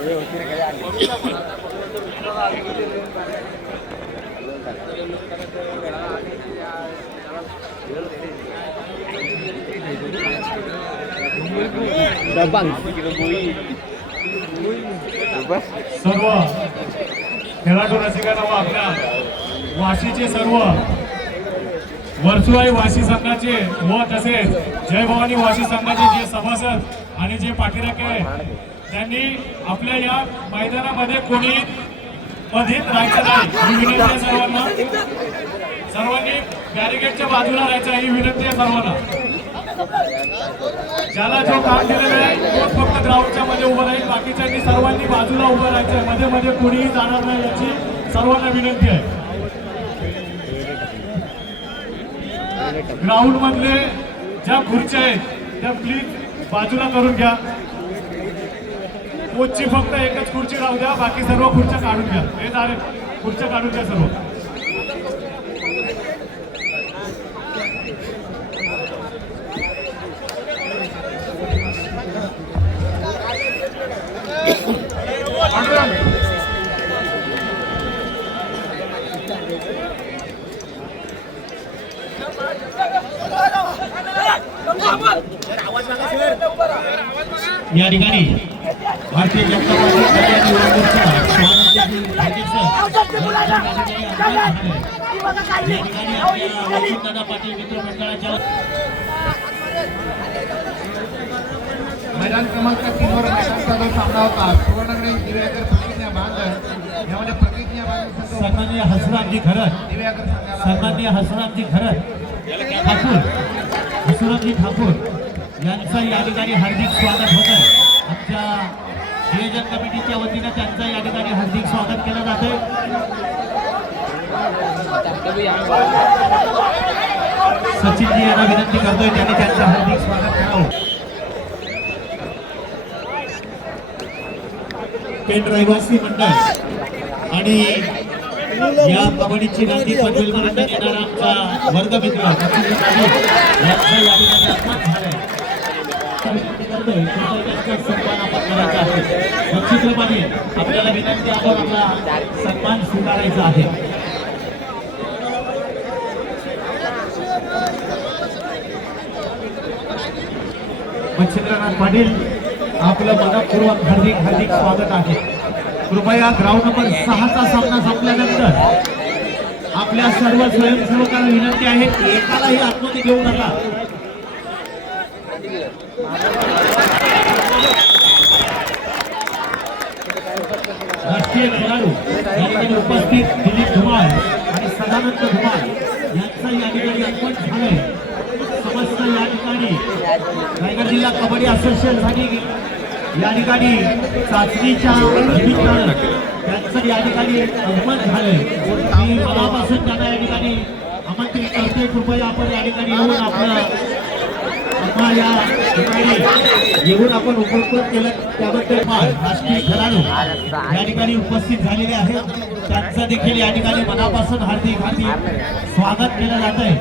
सर्व खेळाडू रसिकांना व आपल्या वाशीचे सर्व वर्सुवाई वाशी संघाचे व तसेच जय भवानी वाशी संघाचे जे सभासद आणि जे पाठीराखे त्यांनी आपल्या या मैदानामध्ये कोणी मधीत राहायचं नाही. ही विनंती आहे सर्वांना. सर्वांनी बॅरिकेडच्या बाजूला राहायचं ही विनंती आहे सर्वांना. ज्याला जो काम दिलेलं आहे तोच फक्त ग्राउंडच्या मध्ये उभं राहील. बाकीच्यांनी सर्वांनी बाजूला उभं राहायचं आहे मध्ये मध्ये कोणीही जाणार नाही याची सर्वांना विनंती आहे. ग्राउंड मधले ज्या खुर्च्या आहेत त्या प्लीज बाजूला करून घ्या. कोचची फक्त एकच खुर्ची राहू द्या बाकी सर्व खुर्च्या काढून घ्या. हे झाले खुर्च्या काढून घ्या सर्व. या ठिकाणी भारतीय जनता पार्टी मैदान क्रमांक तीनवर मैदानचा जो सामना होता. सुवर्णगडे दिव्याकर प्रतिज्ञा बांधर यामध्ये प्रतिज्ञा बांधर सन्मान्य हसरामजी खरत दिव्याकर सन्मान्य हसरामजी खरत ठाकूर. हसरामजी ठाकूर. यांचं या ठिकाणी हार्दिक स्वागत होत. आहे आमच्या नियोजन कमिटीच्या वतीनं त्यांचं या ठिकाणी हार्दिक स्वागत केलं जात सचिनजी यांना विनंती करतोय त्यांनी त्यांचं हार्दिक स्वागत करावं. पेन रहिवासी मंडळ आणि या कबड्डीची गांधी पनवेल पर्यंत येणारा आमचा वर्गमित्र सचिन पाटील यांचा या ठिकाणी अपमान झालाय. तर विनंती करतोय, कृतज्ञतेचा सन्मान आपण करायचा आहे बक्षिसप्रमाणे आपल्याला विनंती आपण आपला सन्मान स्वीकारायचा आहे मच्छिंद्रनाथ पाटील आपलं मनपूर्वक हार्दिक हार्दिक स्वागत आहे कृपया ग्राउंड नंबर सहाचा सामना संपल्यानंतर आपल्या सर्व स्वयंसेवकांना विनंती आहे की एकालाही आतमध्ये घेऊ नका राष्ट्रीय खेळाडू या ठिकाणी उपस्थित दिलीप धुमाळ आणि सदानंद धुमाळ यांचं या ठिकाणी अर्पण झालंय समस्त या ठिकाणी. रायगड जिल्हा कबड्डी असोसिएशनसाठी या ठिकाणी चाचणीच्या निमित्तानं त्यांचं या ठिकाणी आगमन झालंय. मी मनापासून त्यांना या ठिकाणी आमंत्रित करतोय. कृपया आपण या ठिकाणी येऊन आपलं आम्हा या ठिकाणी येऊन आपण उपस्थित केलं. त्याबद्दल राष्ट्रीय खेळाडू या ठिकाणी उपस्थित झालेले आहेत. त्यांचं देखील या ठिकाणी मनापासून हार्दिक हार्दिक स्वागत केलं जात आहे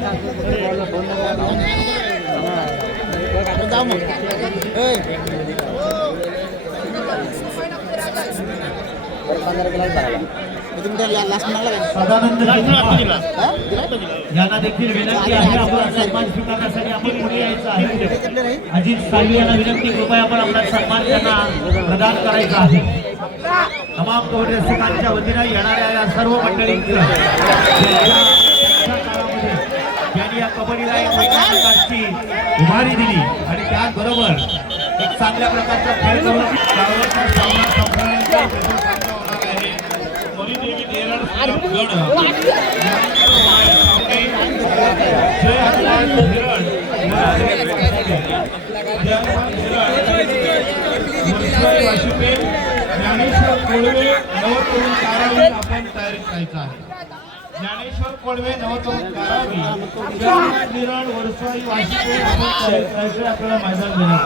सदानंद यांना देखील विनंती आहे आपला सन्मान स्वीकारण्यासाठी आपण पुढे यायचं आहे. अजित साळवी यांना विनंती कृपया आपण आपला सन्मान त्यांना प्रदान करायचा आहे. तमाम कबड्डी रसिकांच्या वतीनं येणाऱ्या या सर्व मंडळींचं यांनी या कबड्डीला एक वेगळ्या प्रकारची उभारी दिली आणि त्याचबरोबर एक चांगल्या प्रकारचा खेळ करून सामना संपल्यानंतर त्याचा सामना होणार आहे. ज्ञानेश्वर कोळवे नवतरुण कारावी आपण सावणे, करायचा आहे ज्ञानेश्वर कोळवे नवतरुण कारावी आपण तयारीत राहायचं आपल्याला मैदान देणार.